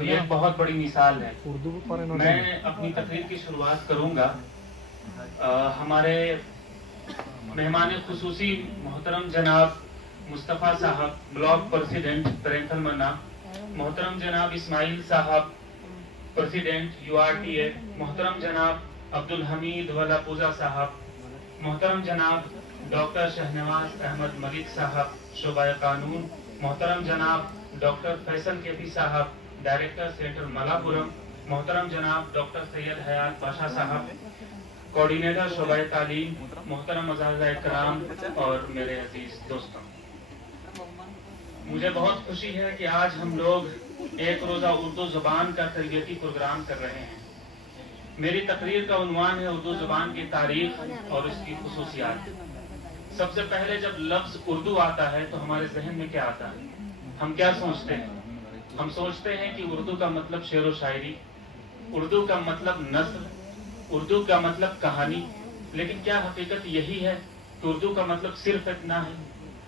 تو یہ ایک بہت بڑی مثال ہے۔ میں اپنی تقریر کی شروعات کروں گا ہمارے مہمان خصوصی محترم جناب مصطفیٰ صاحب بلاک پریزیڈنٹ پرینتھل منا، محترم جناب اسماعیل صاحب پریزیڈنٹ URTA، محترم جناب عبدالحمید ولا پوزا صاحب، محترم جناب ڈاکٹر شہنواز احمد ملک صاحب شعبہ قانون، محترم جناب ڈاکٹر فیصل کیفی صاحب ڈائریکٹر سینٹر ملاپورم، محترم جناب ڈاکٹر سید حیات باشا صاحب کوآرڈینیٹر شعبہ تعلیم، محترم اساتذہ کرام اور میرے عزیز دوستوں، مجھے بہت خوشی ہے کہ آج ہم لوگ ایک روزہ اردو زبان کا تربیتی پروگرام کر رہے ہیں۔ میری تقریر کا عنوان ہے اردو زبان کی تاریخ اور اس کی خصوصیات۔ سب سے پہلے جب لفظ اردو آتا ہے تو ہمارے ذہن میں کیا آتا ہے؟ ہم کیا سوچتے ہیں؟ ہم سوچتے ہیں کہ اردو کا مطلب شعر و شاعری، اردو کا مطلب نثر، اردو کا مطلب کہانی، لیکن کیا حقیقت یہی ہے کہ اردو کا مطلب صرف اتنا ہے؟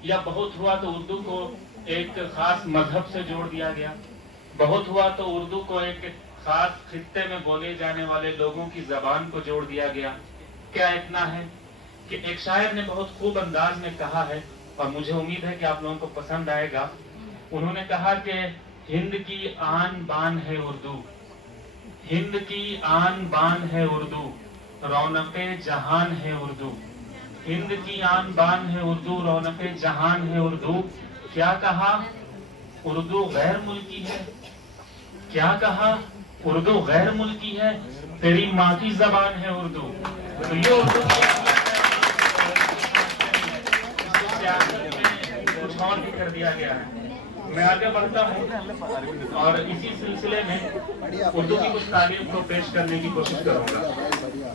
یا بہت ہوا تو اردو کو ایک خاص مذہب سے جوڑ دیا گیا، بہت ہوا تو اردو کو ایک خاص خطے میں بولے جانے والے لوگوں کی زبان کو جوڑ دیا گیا؟ کیا اتنا ہے کہ ایک شاعر نے بہت خوب انداز میں کہا ہے اور مجھے امید ہے کہ آپ لوگوں کو پسند آئے گا۔ انہوں نے کہا کہ ہند کی آن بان ہے اردو، ہند کی آن بان ہے اردو، رونق جہان ہے اردو، ہند کی آن بان ہے اردو، رونق جہان ہے اردو۔ کیا کہا؟ اردو غیر ملکی ہے؟ کیا کہا؟ اردو غیر ملکی ہے، تیری ماں کی زبان ہے اردو۔ تو یہ اردو کچھ اور بھی کر دیا گیا ہے۔ میں آگے بڑھتا ہوں اور اسی سلسلے میں اردو کی کچھ تعلیم کو پیش کرنے کی کوشش کروں گا۔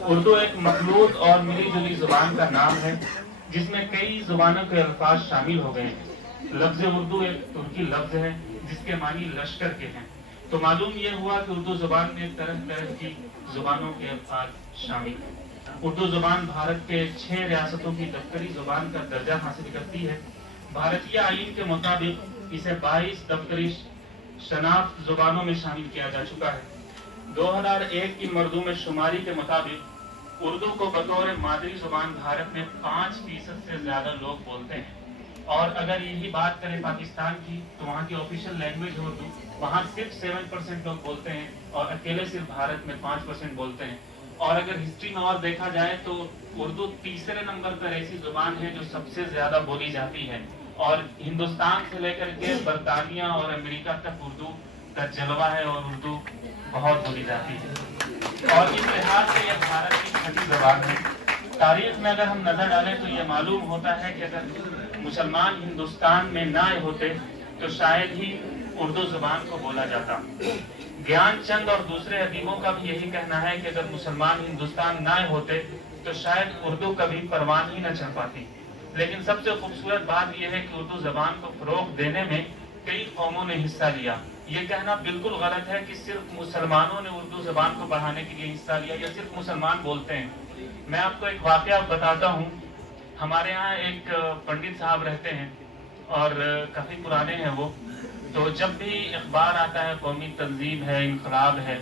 اردو ایک مخلوط اور ملی جلی زبان کا نام ہے جس میں کئی زبانوں کے الفاظ شامل ہو گئے ہیں۔ لفظ اردو ایک ترکی لفظ ہے جس کے معنی لشکر کے ہیں، تو معلوم یہ ہوا کہ اردو زبان میں طرح طرح کی زبانوں کے الفاظ شامل ہیں۔ اردو زبان بھارت کے 6 ریاستوں کی دفتری زبان کا درجہ حاصل کرتی ہے۔ بھارتیہ آئین کے مطابق اسے 22 دفتری شناخت زبانوں میں شامل کیا جا چکا ہے۔ 2001 کی مردم شماری کے مطابق اردو کو بطور مادری زبان بھارت میں 5% سے زیادہ لوگ بولتے ہیں، اور اگر یہی بات کریں پاکستان کی تو وہاں کی آفیشیل لینگویج ہے اردو، وہاں صرف 7% لوگ بولتے ہیں اور اکیلے صرف بھارت میں 5% بولتے ہیں۔ اور اگر ہسٹری میں اور دیکھا جائے تو اردو تیسرے نمبر پر ایسی زبان ہے جو سب سے زیادہ بولی جاتی ہے، اور ہندوستان سے لے کر کے برطانیہ اور امریکہ تک اردو کا جلوہ ہے اور اردو بہت بولی جاتی ہے، اور اس لحاظ سے یہ بھارت کی چھٹی زبان ہے۔ تاریخ میں اگر ہم نظر ڈالیں تو یہ معلوم ہوتا ہے کہ اگر مسلمان ہندوستان میں نہ آئے ہوتے تو شاید ہی اردو زبان کو بولا جاتا۔ گیان چند اور دوسرے ادیبوں کا بھی یہی کہنا ہے کہ اگر مسلمان ہندوستان نہ آئے ہوتے تو شاید اردو کبھی پروان ہی نہ چڑھ پاتی۔ لیکن سب سے خوبصورت بات یہ ہے کہ اردو زبان کو فروغ دینے میں کئی قوموں نے حصہ لیا۔ یہ کہنا بالکل غلط ہے کہ صرف مسلمانوں نے اردو زبان کو بڑھانے کے لیے حصہ لیا یا صرف مسلمان بولتے ہیں۔ میں آپ کو ایک واقعہ بتاتا ہوں۔ ہمارے ہاں ایک پنڈت صاحب رہتے ہیں اور کافی پرانے ہیں وہ، تو جب بھی اخبار آتا ہے، قومی تنظیم ہے، انقلاب ہے،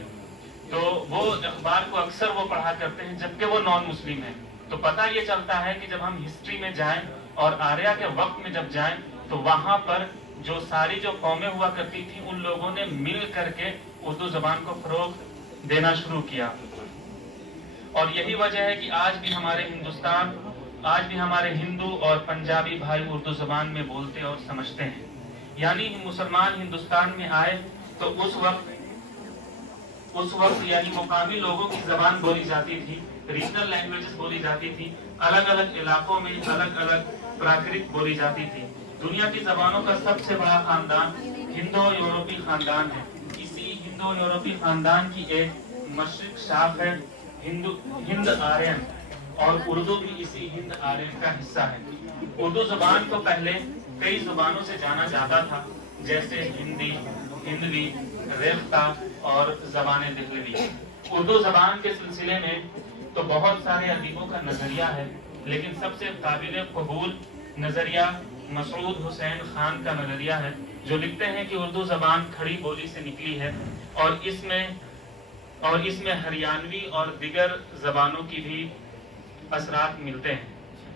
تو وہ اخبار کو اکثر وہ پڑھا کرتے ہیں جبکہ وہ نان مسلم ہیں۔ تو پتہ یہ چلتا ہے کہ جب ہم ہسٹری میں جائیں اور آریہ کے وقت میں جب جائیں تو وہاں پر جو ساری جو قومیں ہوا کرتی تھی ان لوگوں نے مل کر کے اردو زبان کو فروغ دینا شروع کیا، اور یہی وجہ ہے کہ آج بھی ہمارے ہندو اور پنجابی بھائی اردو زبان میں بولتے اور سمجھتے ہیں۔ یعنی مسلمان ہندوستان میں آئے تو اس وقت یعنی مقامی لوگوں کی زبان بولی جاتی تھی، ریجنل لینگویجز بولی جاتی تھی، الگ الگ علاقوں میں الگ الگ پراکرت بولی جاتی تھی۔ دنیا کی زبانوں کا سب سے بڑا خاندان ہندو یورپی خاندان ہے۔ اسی ہندو یورپی خاندان کی ایک مشرق شاخ ہے ہند آرین، اور اردو بھی اسی ہند آرین کا حصہ ہے۔ اردو زبان کو پہلے کئی زبانوں سے جانا جاتا تھا، جیسے ہندی، ہندوی، ریختہ اور زبان دہلوی۔ اردو زبان کے سلسلے میں تو بہت سارے ادیبوں کا نظریہ ہے، لیکن سب سے قابل قبول نظریہ مسعود حسین خان کا نظریہ ہے۔ جو لکھتے ہیں کہ اردو زبان کھڑی بولی سے نکلی ہے اور اس میں ہریانوی اور دیگر زبانوں کی بھی اثرات ملتے ہیں۔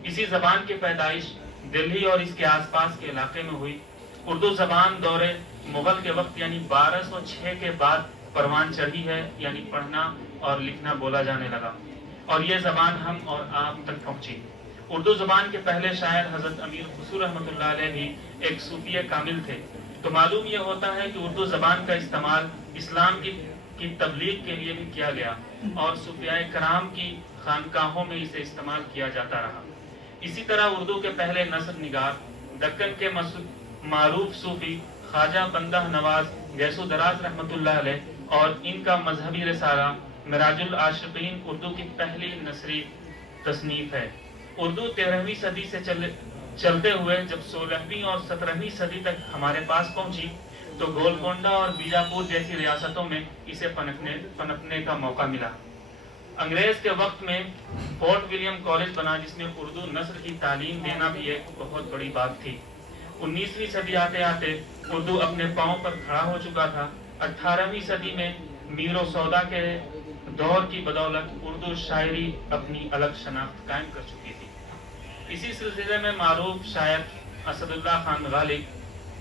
اسی زبان کی پیدائش دلہی اور اس کے آس پاس کے علاقے میں ہوئی۔ اردو زبان دور مغل کے وقت یعنی 1206 کے بعد پروان چڑھی ہے، یعنی پڑھنا اور لکھنا بولا جانے لگا اور یہ زبان ہم اور آپ تک پہنچی۔ اردو زبان کے پہلے شاعر حضرت امیر خسرو رحمۃ اللہ علیہ بھی ایک صوفی کامل تھے، تو معلوم یہ ہوتا ہے کہ اردو زبان کا استعمال اسلام کی تبلیغ کے لیے بھی کیا گیا اور صوفیاء کرام کی خانقاہوں میں اسے استعمال کیا جاتا رہا۔ اسی طرح اردو کے پہلے نثر نگار دکن کے معروف صوفی خواجہ بندہ نواز گیسو دراز رحمۃ اللہ علیہ اور ان کا مذہبی رسالہ مراج العاشقین اردو کی پہلی نثری تصنیف ہے۔ اردو 13ویں صدی سے چلتے ہوئے جب 16ویں اور 17ویں صدی تک ہمارے پاس پہنچی تو گولکونڈا اور بیجاپور جیسی ریاستوں میں اسے پنپنے کا موقع ملا۔ انگریز کے وقت میں فورٹ ولیم کالج بنا جس میں اردو نثر کی تعلیم دینا بھی ایک بہت بڑی بات تھی۔ 19ویں صدی آتے آتے اردو اپنے پاؤں پر کھڑا ہو چکا تھا۔ 18ویں صدی میں میر و سودا کے دور کی بدولت اردو شاعری اپنی الگ شناخت قائم کر چکی تھی۔ اسی سلسلے میں معروف شاعر اسد اللہ خان غالب،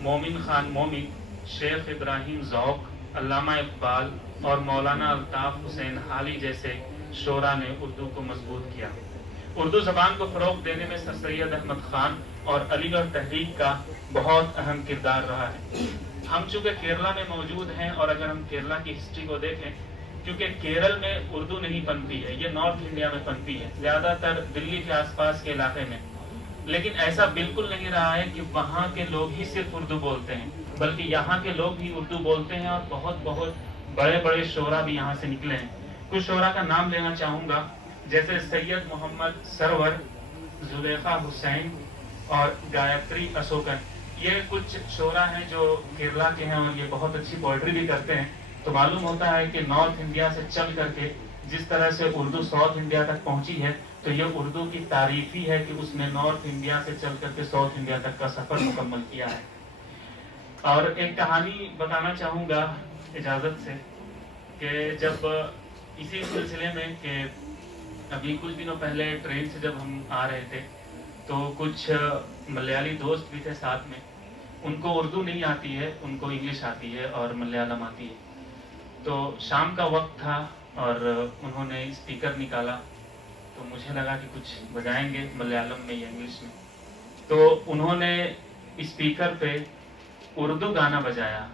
مومن خان مومن، شیخ ابراہیم ذوق، علامہ اقبال اور مولانا الطاف حسین حالی جیسے شعراء نے اردو کو مضبوط کیا۔ اردو زبان کو فروغ دینے میں سر سید احمد خان اور علی گڑھ تحریک کا بہت اہم کردار رہا ہے۔ ہم چونکہ کیرلا میں موجود ہیں اور اگر ہم کیرلا کی ہسٹری کو دیکھیں، کیونکہ کیرل میں اردو نہیں پنپی ہے، یہ نارتھ انڈیا میں پنپی ہے، زیادہ تر دلی کے آس پاس کے علاقے میں، لیکن ایسا بالکل نہیں رہا ہے کہ وہاں کے لوگ ہی صرف اردو بولتے ہیں، بلکہ یہاں کے لوگ بھی اردو بولتے ہیں اور بہت بڑے بڑے شعراء بھی یہاں سے نکلے ہیں۔ کچھ شعراء کا نام لینا چاہوں گا، جیسے سید محمد سرور، زلیخا حسین اور گایتری اشوکن۔ یہ کچھ شعراء ہیں جو کیرلا کے ہیں اور یہ بہت اچھی پوئٹری بھی کرتے ہیں۔ تو معلوم ہوتا ہے کہ نارتھ انڈیا سے چل کر کے جس طرح سے اردو ساؤتھ انڈیا تک پہنچی ہے تو یہ اردو کی تعریف ہی ہے کہ اس نے نارتھ انڈیا سے چل کر کے ساؤتھ انڈیا تک کا سفر مکمل کیا ہے۔ اور ایک کہانی بتانا چاہوں گا اجازت سے، کہ جب اسی سلسلے میں کہ ابھی کچھ دنوں پہلے ٹرین سے جب ہم آ رہے تھے تو کچھ ملیالی دوست بھی تھے ساتھ میں، ان کو اردو نہیں آتی ہے، ان کو انگلش آتی ہے اور ملیالم آتی ہے۔ تو شام کا وقت تھا اور انہوں نے اسپیکر نکالا تو مجھے لگا کہ کچھ بجائیں گے ملیالم میں یا انگلش میں، تو انہوں نے اسپیکر پہ اردو گانا بجایا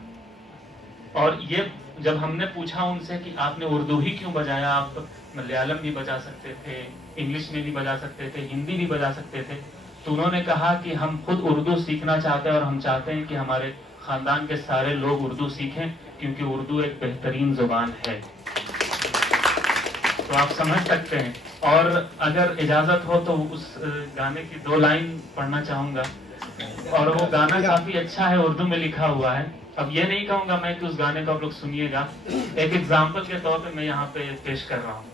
اور یہ جب ہم نے پوچھا ان سے کہ آپ نے اردو ہی کیوں بجایا، آپ ملیالم بھی بجا سکتے تھے، انگلش میں بھی بجا سکتے تھے، ہندی بھی بجا سکتے تھے، تو انہوں نے کہا کہ ہم خود اردو سیکھنا چاہتے ہیں اور ہم چاہتے ہیں کہ ہمارے خاندان کے سارے لوگ اردو سیکھیں کیونکہ اردو ایک بہترین زبان ہے۔ تو آپ سمجھ سکتے ہیں، اور اگر اجازت ہو تو اس گانے کی 2 لائن پڑھنا چاہوں گا، اور وہ گانا کافی اچھا ہے، اردو میں لکھا ہوا ہے۔ اب یہ نہیں کہوں گا میں کہ اس گانے کو آپ لوگ سنیے گا، ایک ایگزامپل کے طور پہ میں یہاں پہ پیش کر رہا ہوں۔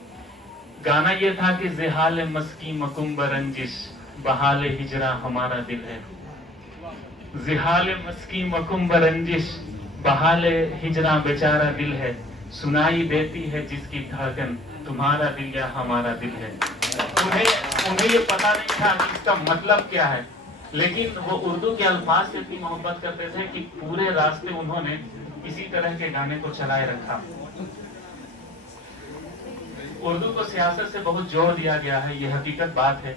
گانا یہ تھا کہ زحال مسکی مکم برنجش بحال ہجرا ہمارا دل ہے، زحال مسکی مکم برنجش بحال ہجرا بیچارہ دل ہے، سنائی دیتی ہے جس کی دھڑکن تمہارا دل یا ہمارا دل ہے۔ انہیں یہ پتا نہیں تھا کہ اس کا مطلب کیا ہے، لیکن وہ اردو کے الفاظ سے اتنی محبت کرتے تھے کہ پورے راستے انہوں نے اسی طرح کے گانے کو چلائے رکھا۔ اردو کو سیاست سے بہت زور دیا گیا ہے، یہ حقیقت بات ہے،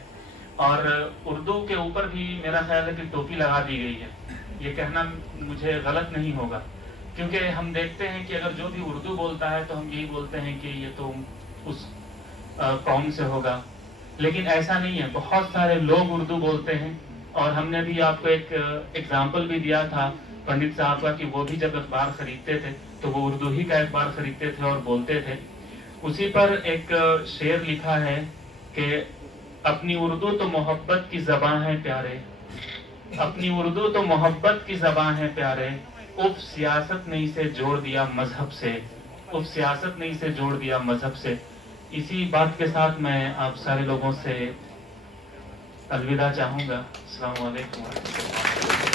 اور اردو کے اوپر بھی میرا خیال ہے کہ ٹوپی لگا دی گئی ہے۔ یہ کہنا مجھے غلط نہیں ہوگا، کیونکہ ہم دیکھتے ہیں کہ اگر جو بھی اردو بولتا ہے تو ہم یہی بولتے ہیں کہ یہ تو اس قوم سے ہوگا، لیکن ایسا نہیں ہے۔ بہت سارے لوگ اردو بولتے ہیں، اور ہم نے بھی آپ کو ایک ایگزامپل بھی دیا تھا پنڈت صاحب کا کہ وہ بھی جب اخبار خریدتے تھے تو وہ اردو ہی کا اخبار خریدتے تھے اور بولتے تھے۔ اسی پر ایک شعر لکھا ہے کہ اپنی اردو تو محبت کی زبان ہے پیارے، اپنی اردو تو محبت کی زبان ہے پیارے، اف سیاست نے اسے جوڑ دیا مذہب سے، اف سیاست نے اسے جوڑ دیا مذہب سے۔ اسی بات کے ساتھ میں آپ سارے لوگوں سے الوداع چاہوں گا۔ السلام علیکم ورحمۃ اللہ۔